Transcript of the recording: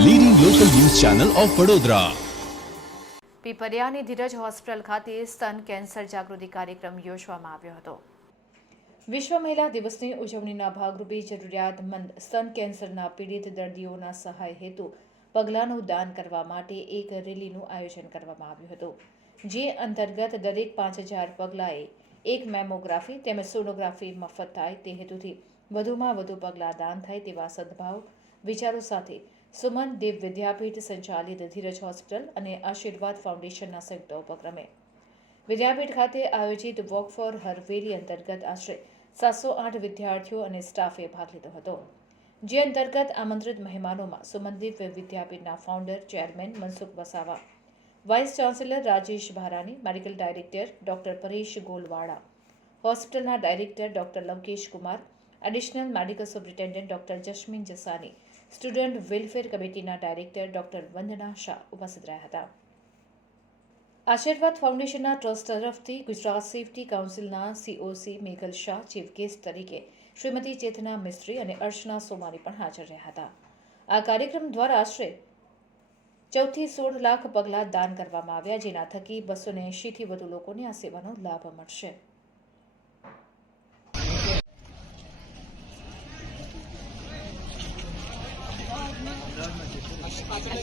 Channel of Vadodara પીપરિયાની Dhiraj hospital ખાતે સ્તન કેન્સર જાગૃતિ કાર્યક્રમ યોજવામાં આવ્યો હતો. વિશ્વ મહિલા દિવસની ઉજવણીના ભાગરૂપે જરૂરિયાતમંદ સ્તન કેન્સરના પીડિત દર્દીઓના સહાય હેતુ પગલાંનું દાન કરવા માટે એક રેલીનું આયોજન કરવામાં આવ્યું હતું. જે અંતર્ગત દરેક પાંચ હજાર પગલાંએ એક મેમોગ્રાફી તેમજ સોનોગ્રાફી મફત થાય તે હેતુથી વધુમાં વધુ પગલાં દાન થાય તેવા સદભાવ વિચારો સાથે સુમન દેવ વિદ્યાપીઠ સંચાલિત ધીરજ હોસ્પિટલ અને આશીર્વાદ ફાઉન્ડેશનના સંયુક્ત ઉપક્રમે. વિદ્યાપીઠ ખાતે આયોજિત વોક ફોર હરવેલી અંતર્ગત આશરે સાતસો આઠ વિદ્યાર્થીઓ અને સ્ટાફે ભાગ લીધો હતો. જે અંતર્ગત આમંત્રિત મહેમાનોમાં Sumandeep વિદ્યાપીઠના founder, chairman Mansukh Vasava, vice chancellor Rajesh Bharani medical director doctor Paresh Golwada હોસ્પિટલના director doctor Lovkesh Kumar additional medical superintendent doctor Jasmin Jasani student welfare કમિટીના ડાયરેક્ટર ડોક્ટર વંદના શાહ ઉપસ્થિત રહ્યા હતા. આશીર્વાદ ફાઉન્ડેશનના ટ્રસ્ટ તરફથી Gujarat safety કાઉન્સિલના COC Meghal Shah chief guest તરીકે શ્રીમતી ચેતના મિસ્ત્રી અને અર્ચના સોમાની પણ હાજર રહ્યા હતા. આ કાર્યક્રમ દ્વારા આશરે ચૌદથી સોળ લાખ પગલાં દાન કરવામાં આવ્યા, જેના થકી બસો એંશીથી વધુ લોકોને આ સેવાનો લાભ મળશે. 爆弾が投。